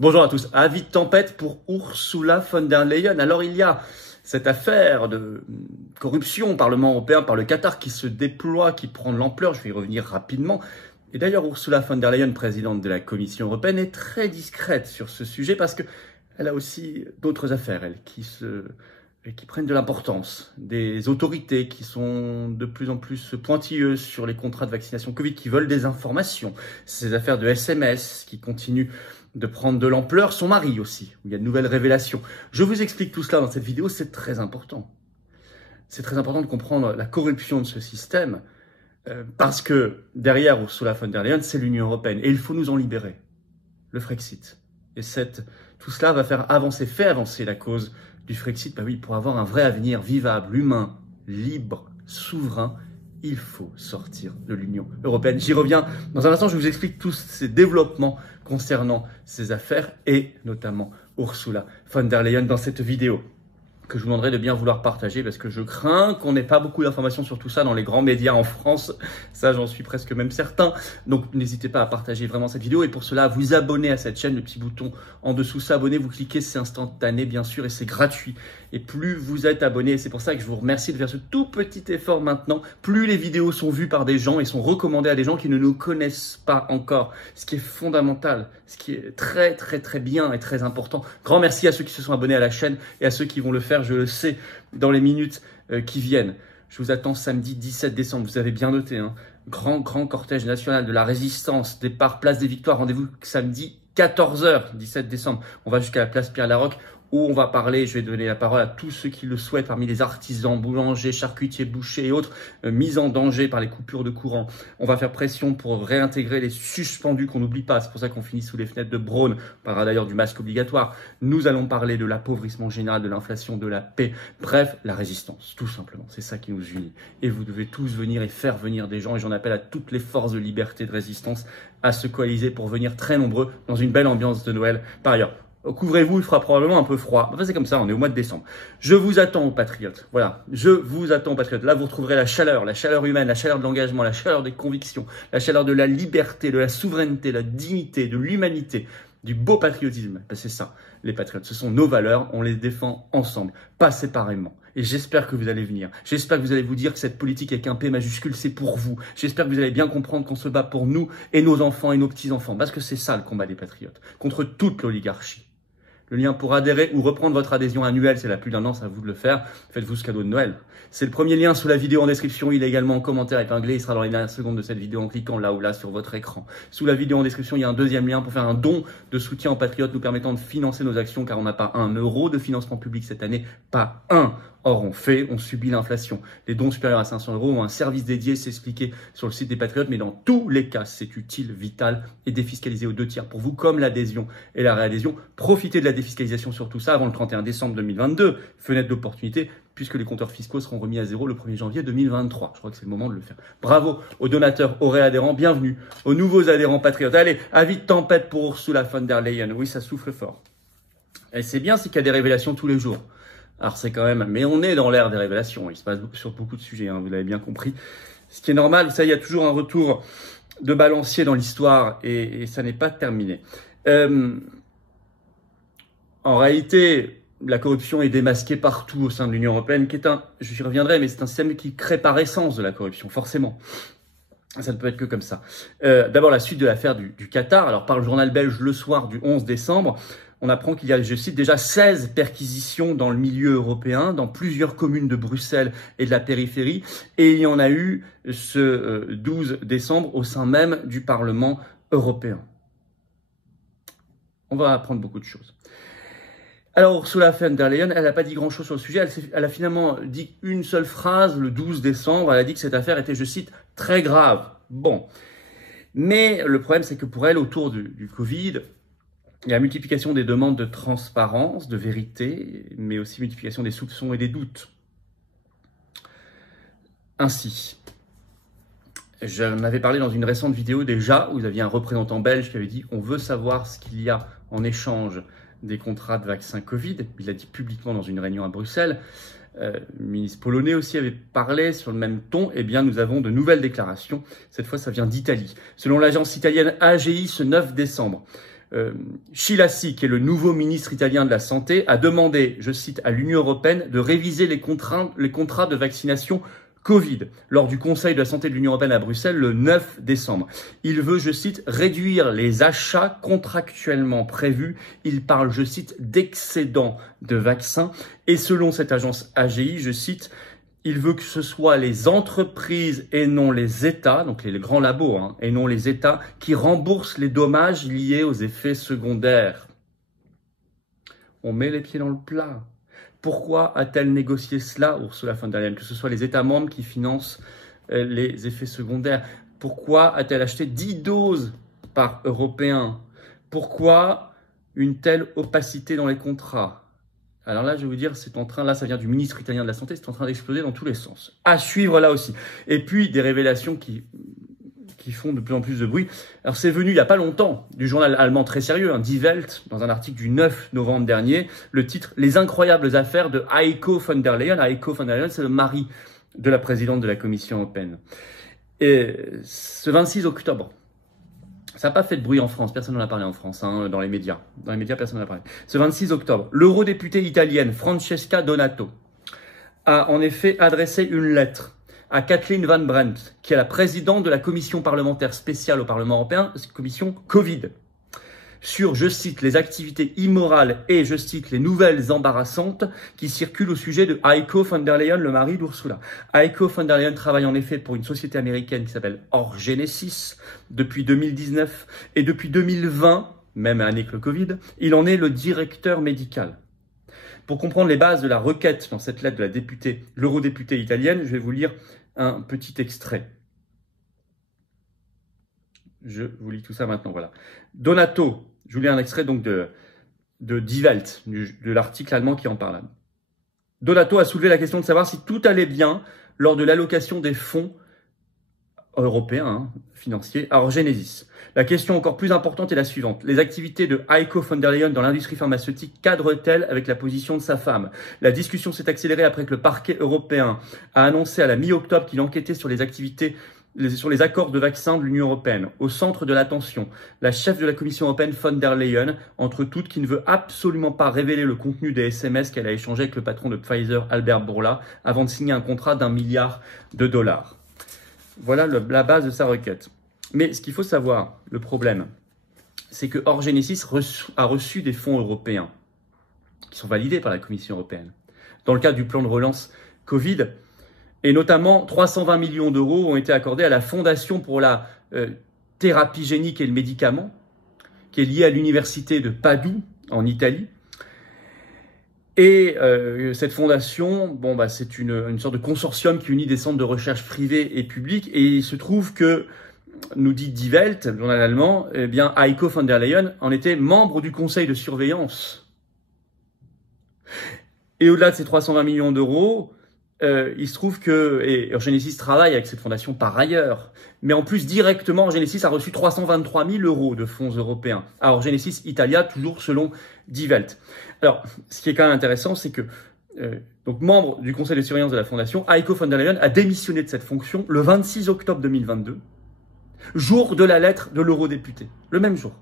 Bonjour à tous. Avis de tempête pour Ursula von der Leyen. Alors il y a cette affaire de corruption au Parlement européen par le Qatar qui se déploie, qui prend de l'ampleur. Je vais y revenir rapidement. Et d'ailleurs, Ursula von der Leyen, présidente de la Commission européenne, est très discrète sur ce sujet parce qu'elle a aussi d'autres affaires, elle, qui prennent de l'importance. Des autorités qui sont de plus en plus pointilleuses sur les contrats de vaccination Covid, qui veulent des informations. Ces affaires de SMS qui continuent de prendre de l'ampleur. Son mari aussi, où il y a de nouvelles révélations. Je vous explique tout cela dans cette vidéo, c'est très important. C'est très important de comprendre la corruption de ce système, parce que derrière Ursula von der Leyen, c'est l'Union européenne. Et il faut nous en libérer. Le Frexit. Et tout cela va fait avancer la cause du Frexit. Bah oui, pour avoir un vrai avenir vivable, humain, libre, souverain, il faut sortir de l'Union européenne. J'y reviens dans un instant, je vous explique tous ces développements concernant ces affaires et notamment Ursula von der Leyen dans cette vidéo que je vous demanderai de bien vouloir partager parce que je crains qu'on n'ait pas beaucoup d'informations sur tout ça dans les grands médias en France. Ça, j'en suis presque même certain. Donc, n'hésitez pas à partager vraiment cette vidéo et pour cela, à vous abonner à cette chaîne, le petit bouton en dessous, s'abonner, vous cliquez, c'est instantané bien sûr et c'est gratuit. Et plus vous êtes abonné, c'est pour ça que je vous remercie de faire ce tout petit effort maintenant, plus les vidéos sont vues par des gens et sont recommandées à des gens qui ne nous connaissent pas encore, ce qui est fondamental, ce qui est très très très bien et très important. Grand merci à ceux qui se sont abonnés à la chaîne et à ceux qui vont le faire, je le sais, dans les minutes qui viennent. Je vous attends samedi 17 décembre, vous avez bien noté, hein. Grand cortège national de la résistance, départ place des Victoires, rendez-vous samedi 14h, 17 décembre. On va jusqu'à la place Pierre-Laroque où on va parler, je vais donner la parole à tous ceux qui le souhaitent, parmi les artisans, boulangers, charcutiers, bouchers et autres, mis en danger par les coupures de courant. On va faire pression pour réintégrer les suspendus qu'on n'oublie pas, c'est pour ça qu'on finit sous les fenêtres de Braun. On parlera d'ailleurs du masque obligatoire. Nous allons parler de l'appauvrissement général, de l'inflation, de la paix, bref, la résistance, tout simplement. C'est ça qui nous unit. Et vous devez tous venir et faire venir des gens, et j'en appelle à toutes les forces de liberté, de résistance, à se coaliser pour venir très nombreux dans une belle ambiance de Noël. Par ailleurs, couvrez-vous, il fera probablement un peu froid. Enfin, c'est comme ça, on est au mois de décembre. Je vous attends aux patriotes. Voilà, je vous attends aux patriotes. Là, vous retrouverez la chaleur humaine, la chaleur de l'engagement, la chaleur des convictions, la chaleur de la liberté, de la souveraineté, de la dignité, de l'humanité, du beau patriotisme. Ben, c'est ça, les patriotes. Ce sont nos valeurs, on les défend ensemble, pas séparément. Et j'espère que vous allez venir. J'espère que vous allez vous dire que cette politique avec un P majuscule, c'est pour vous. J'espère que vous allez bien comprendre qu'on se bat pour nous et nos enfants et nos petits-enfants. Parce que c'est ça le combat des patriotes, contre toute l'oligarchie. Le lien pour adhérer ou reprendre votre adhésion annuelle, c'est la plus d'un an, c'est à vous de le faire. Faites-vous ce cadeau de Noël. C'est le premier lien sous la vidéo en description. Il est également en commentaire épinglé. Il sera dans les dernières secondes de cette vidéo en cliquant là ou là sur votre écran. Sous la vidéo en description, il y a un deuxième lien pour faire un don de soutien aux patriotes nous permettant de financer nos actions car on n'a pas 1 euro de financement public cette année. Pas un. Or, on subit l'inflation. Les dons supérieurs à 500 euros ont un service dédié, c'est expliqué sur le site des Patriotes, mais dans tous les cas, c'est utile, vital et défiscalisé aux 2 tiers pour vous, comme l'adhésion et la réadhésion. Profitez de la défiscalisation sur tout ça avant le 31 décembre 2022, fenêtre d'opportunité, puisque les compteurs fiscaux seront remis à zéro le 1er janvier 2023. Je crois que c'est le moment de le faire. Bravo aux donateurs, aux réadhérents, bienvenue aux nouveaux adhérents Patriotes. Allez, avis de tempête pour Ursula von der Leyen. Oui, ça souffle fort. Et c'est bien, c'est qu'il y a des révélations tous les jours. Alors c'est quand même, mais on est dans l'ère des révélations, il se passe sur beaucoup de sujets, hein, vous l'avez bien compris. Ce qui est normal, ça, il y a toujours un retour de balancier dans l'histoire et ça n'est pas terminé. En réalité, la corruption est démasquée partout au sein de l'Union européenne, qui est j'y reviendrai, mais c'est un système qui crée par essence de la corruption, forcément. Ça ne peut être que comme ça. D'abord, la suite de l'affaire du Qatar. Alors, par le journal belge Le Soir du 11 décembre, on apprend qu'il y a, je cite, déjà 16 perquisitions dans le milieu européen, dans plusieurs communes de Bruxelles et de la périphérie. Et il y en a eu ce 12 décembre au sein même du Parlement européen. On va apprendre beaucoup de choses. Alors, Ursula von der Leyen, elle n'a pas dit grand-chose sur le sujet. Elle a finalement dit une seule phrase le 12 décembre. Elle a dit que cette affaire était, je cite, très grave. Bon. Mais le problème, c'est que pour elle, autour du Covid, il y a la multiplication des demandes de transparence, de vérité, mais aussi multiplication des soupçons et des doutes. Ainsi, j'en avais parlé dans une récente vidéo déjà, où vous aviez un représentant belge qui avait dit « On veut savoir ce qu'il y a en échange des contrats de vaccins Covid ». Il l'a dit publiquement dans une réunion à Bruxelles. Le ministre polonais aussi avait parlé sur le même ton. Eh bien, nous avons de nouvelles déclarations. Cette fois, ça vient d'Italie. Selon l'agence italienne AGI, ce 9 décembre, Schilassi, qui est le nouveau ministre italien de la Santé, a demandé, je cite, à l'Union européenne de réviser les contrats de vaccination Covid lors du Conseil de la santé de l'Union européenne à Bruxelles le 9 décembre. Il veut, je cite, réduire les achats contractuellement prévus. Il parle, je cite, d'excédent de vaccins. Et selon cette agence AGI, je cite, il veut que ce soit les entreprises et non les États, donc les grands labos, et non les États, qui remboursent les dommages liés aux effets secondaires. On met les pieds dans le plat. Pourquoi a-t-elle négocié cela, Ursula von der Leyen, que ce soit les États membres qui financent les effets secondaires? Pourquoi a-t-elle acheté 10 doses par Européen? Pourquoi une telle opacité dans les contrats? Alors là, je vais vous dire, c'est en train, là, ça vient du ministre italien de la Santé, c'est en train d'exploser dans tous les sens. À suivre là aussi. Et puis, des révélations qui font de plus en plus de bruit. Alors, c'est venu il n'y a pas longtemps du journal allemand très sérieux, Die Welt, dans un article du 9 novembre dernier, le titre « Les incroyables affaires de Heiko von der Leyen ». Heiko von der Leyen, c'est le mari de la présidente de la Commission européenne. Et ce 26 octobre, ça n'a pas fait de bruit en France, personne n'en a parlé en France, dans les médias. Dans les médias, personne n'en a parlé. Ce 26 octobre, l'eurodéputée italienne Francesca Donato a en effet adressé une lettre à Kathleen Van Brent, qui est la présidente de la commission parlementaire spéciale au Parlement européen, commission Covid, sur, je cite, les activités immorales et, je cite, les nouvelles embarrassantes qui circulent au sujet de Heiko von der Leyen, le mari d'Ursula. Heiko von der Leyen travaille en effet pour une société américaine qui s'appelle Orgenesis depuis 2019 et depuis 2020, même année que le Covid, il en est le directeur médical. Pour comprendre les bases de la requête dans cette lettre de la députée, l'eurodéputée italienne, je vais vous lire un petit extrait. Je vous lis tout ça maintenant, voilà. Donato, je vous lis un extrait donc de Die Welt, de l'article allemand qui en parle. Donato a soulevé la question de savoir si tout allait bien lors de l'allocation des fonds européens financiers à Orgenesis. La question encore plus importante est la suivante. Les activités de Heiko von der Leyen dans l'industrie pharmaceutique cadrent-elles avec la position de sa femme? La discussion s'est accélérée après que le parquet européen a annoncé à la mi-octobre qu'il enquêtait sur les activités sur les accords de vaccins de l'Union européenne. Au centre de l'attention, la chef de la Commission européenne von der Leyen, entre toutes, qui ne veut absolument pas révéler le contenu des SMS qu'elle a échangés avec le patron de Pfizer, Albert Bourla, avant de signer un contrat d'1 milliard de dollars. Voilà la base de sa requête. Mais ce qu'il faut savoir, le problème, c'est que Orgenesis a reçu des fonds européens qui sont validés par la Commission européenne. Dans le cadre du plan de relance Covid, et notamment 320 millions d'euros ont été accordés à la Fondation pour la thérapie génique et le médicament, qui est liée à l'université de Padoue, en Italie. Et cette fondation, c'est une sorte de consortium qui unit des centres de recherche privés et publics. Et il se trouve que, nous dit Die Welt, le journal allemand, eh bien, Heiko von der Leyen en était membre du conseil de surveillance. Et au-delà de ces 320 millions d'euros, il se trouve que Orgenesis travaille avec cette fondation par ailleurs. Mais en plus, directement, Orgenesis a reçu 323 000 euros de fonds européens à Orgenesis Italia, toujours selon Die Welt. Alors, ce qui est quand même intéressant, c'est que, donc membre du conseil de surveillance de la fondation, Heiko von der Leyen a démissionné de cette fonction le 26 octobre 2022, jour de la lettre de l'eurodéputé. Le même jour.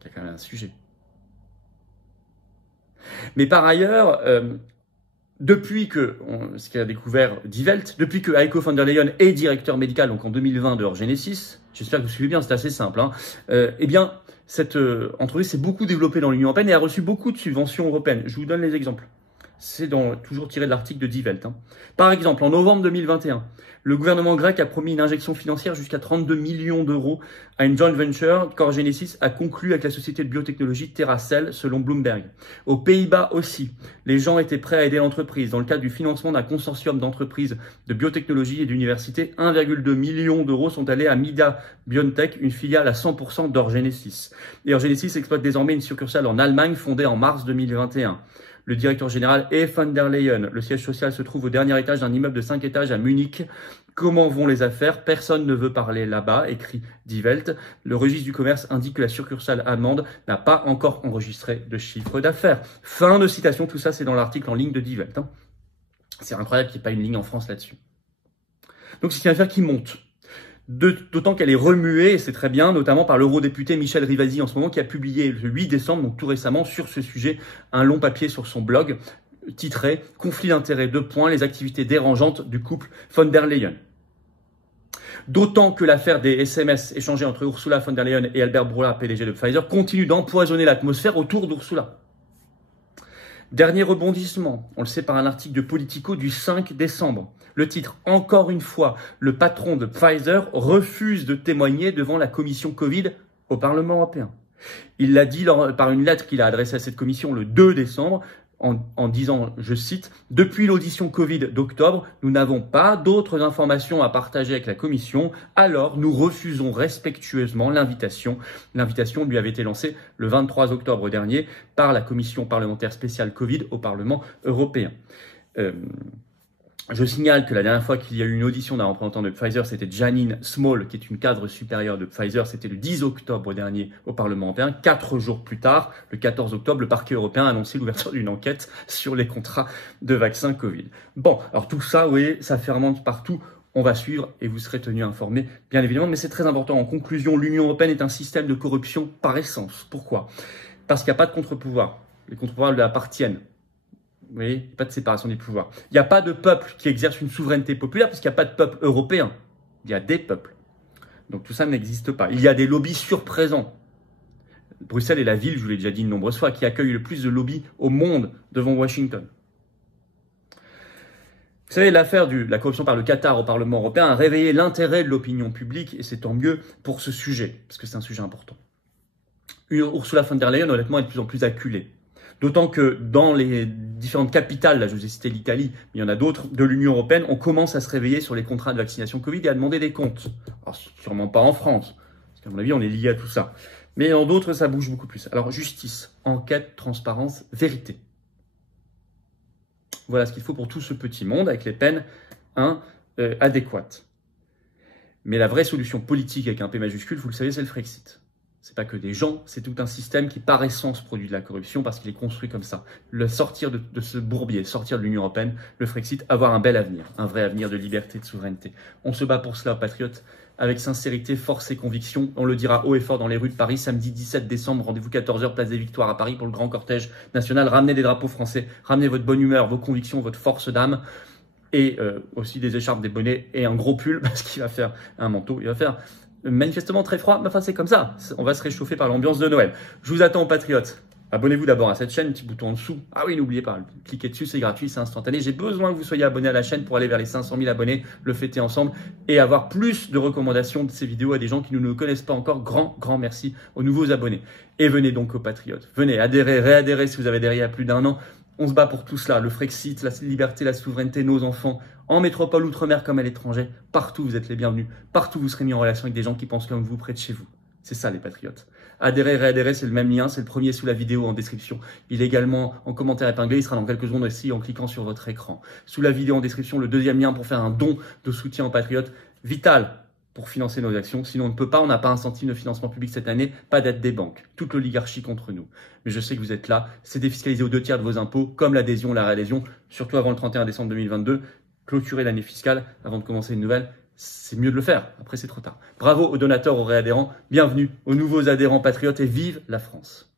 Il y a quand même un sujet. Mais par ailleurs, depuis que, ce qu'a découvert Die Welt, depuis que Heiko von der Leyen est directeur médical, donc en 2020 de Orgenesis, j'espère que vous suivez bien, c'est assez simple, eh bien, cette entreprise s'est beaucoup développée dans l'Union européenne et a reçu beaucoup de subventions européennes. Je vous donne les exemples. C'est toujours tiré de l'article de Die Welt. Par exemple, en novembre 2021, le gouvernement grec a promis une injection financière jusqu'à 32 millions d'euros à une joint venture qu'Orgenesis a conclue avec la société de biotechnologie TerraCell, selon Bloomberg. Aux Pays-Bas aussi, les gens étaient prêts à aider l'entreprise. Dans le cadre du financement d'un consortium d'entreprises de biotechnologie et d'universités, 1,2 million d'euros sont allés à Mida BioNTech, une filiale à 100% d'Orgenesis. Et Orgenesis exploite désormais une succursale en Allemagne fondée en mars 2021. Le directeur général est von der Leyen. Le siège social se trouve au dernier étage d'un immeuble de 5 étages à Munich. Comment vont les affaires? Personne ne veut parler là-bas, écrit Die Welt. Le registre du commerce indique que la succursale allemande n'a pas encore enregistré de chiffre d'affaires. Fin de citation, tout ça c'est dans l'article en ligne de Die Welt. C'est incroyable qu'il n'y ait pas une ligne en France là-dessus. Donc c'est une affaire qui monte. D'autant qu'elle est remuée, et c'est très bien, notamment par l'eurodéputé Michel Rivasi en ce moment, qui a publié le 8 décembre, donc tout récemment, sur ce sujet, un long papier sur son blog, titré « Conflit d'intérêts, les activités dérangeantes du couple von der Leyen ». D'autant que l'affaire des SMS échangés entre Ursula von der Leyen et Albert Bourla, PDG de Pfizer, continue d'empoisonner l'atmosphère autour d'Ursula. Dernier rebondissement, on le sait par un article de Politico du 5 décembre. Le titre « Encore une fois, le patron de Pfizer refuse de témoigner devant la commission Covid au Parlement européen ». Il l'a dit par une lettre qu'il a adressée à cette commission le 2 décembre en disant, je cite, « Depuis l'audition Covid d'octobre, nous n'avons pas d'autres informations à partager avec la commission, alors nous refusons respectueusement l'invitation. » L'invitation lui avait été lancée le 23 octobre dernier par la commission parlementaire spéciale Covid au Parlement européen. Je signale que la dernière fois qu'il y a eu une audition d'un représentant de Pfizer, c'était Janine Small, qui est une cadre supérieure de Pfizer. C'était le 10 octobre dernier au Parlement européen. 4 jours plus tard, le 14 octobre, le parquet européen a annoncé l'ouverture d'une enquête sur les contrats de vaccins Covid. Bon, alors tout ça, vous voyez, ça fermente partout. On va suivre et vous serez tenus informés, bien évidemment. Mais c'est très important. En conclusion, l'Union européenne est un système de corruption par essence. Pourquoi? Parce qu'il n'y a pas de contre-pouvoir. Les contre-pouvoirs lui appartiennent. Vous voyez, il n'y a pas de séparation des pouvoirs. Il n'y a pas de peuple qui exerce une souveraineté populaire parce qu'il n'y a pas de peuple européen. Il y a des peuples. Donc tout ça n'existe pas. Il y a des lobbies surprésents. Bruxelles est la ville, je vous l'ai déjà dit de nombreuses fois, qui accueille le plus de lobbies au monde devant Washington. Vous savez, l'affaire de la corruption par le Qatar au Parlement européen a réveillé l'intérêt de l'opinion publique, et c'est tant mieux pour ce sujet, parce que c'est un sujet important. Ursula von der Leyen, honnêtement, est de plus en plus acculée. D'autant que dans les différentes capitales, là je vous ai cité l'Italie, mais il y en a d'autres, de l'Union européenne, on commence à se réveiller sur les contrats de vaccination Covid et à demander des comptes. Alors sûrement pas en France, parce qu'à mon avis on est lié à tout ça. Mais dans d'autres, ça bouge beaucoup plus. Alors justice, enquête, transparence, vérité. Voilà ce qu'il faut pour tout ce petit monde, avec les peines adéquates. Mais la vraie solution politique avec un P majuscule, vous le savez, c'est le Frexit. C'est pas que des gens, c'est tout un système qui par essence produit de la corruption parce qu'il est construit comme ça. Le sortir de ce bourbier, sortir de l'Union européenne, le Frexit, avoir un bel avenir, un vrai avenir de liberté, de souveraineté. On se bat pour cela, patriotes, avec sincérité, force et conviction. On le dira haut et fort dans les rues de Paris, samedi 17 décembre, rendez-vous 14h, place des Victoires à Paris pour le grand cortège national. Ramenez des drapeaux français, ramenez votre bonne humeur, vos convictions, votre force d'âme. Et aussi des écharpes, des bonnets et un gros pull parce qu'il va faire un manteau, il va faire manifestement très froid, mais enfin c'est comme ça, on va se réchauffer par l'ambiance de Noël. Je vous attends, patriotes. Abonnez-vous d'abord à cette chaîne, petit bouton en dessous. Ah oui, n'oubliez pas, cliquez dessus, c'est gratuit, c'est instantané. J'ai besoin que vous soyez abonnés à la chaîne pour aller vers les 500 000 abonnés, le fêter ensemble et avoir plus de recommandations de ces vidéos à des gens qui ne nous connaissent pas encore. Grand merci aux nouveaux abonnés. Et venez donc aux patriotes. Venez, adhérez, réadhérez si vous avez adhéré il y a plus d'un an. On se bat pour tout cela, le Frexit, la liberté, la souveraineté, nos enfants, en métropole, outre-mer comme à l'étranger. Partout, vous êtes les bienvenus. Partout, vous serez mis en relation avec des gens qui pensent comme vous, près de chez vous. C'est ça, les patriotes. Adhérez, réadhérez, c'est le même lien. C'est le premier sous la vidéo en description. Il est également en commentaire épinglé. Il sera dans quelques secondes aussi en cliquant sur votre écran. Sous la vidéo en description, le deuxième lien pour faire un don de soutien aux patriotes. Vital pour financer nos actions. Sinon, on ne peut pas, on n'a pas un centime de financement public cette année, pas d'aide des banques. Toute l'oligarchie contre nous. Mais je sais que vous êtes là. C'est défiscalisé aux 2/3 de vos impôts, comme l'adhésion, la réadhésion, surtout avant le 31 décembre 2022. Clôturer l'année fiscale avant de commencer une nouvelle, c'est mieux de le faire. Après, c'est trop tard. Bravo aux donateurs, aux réadhérents. Bienvenue aux nouveaux adhérents patriotes et vive la France.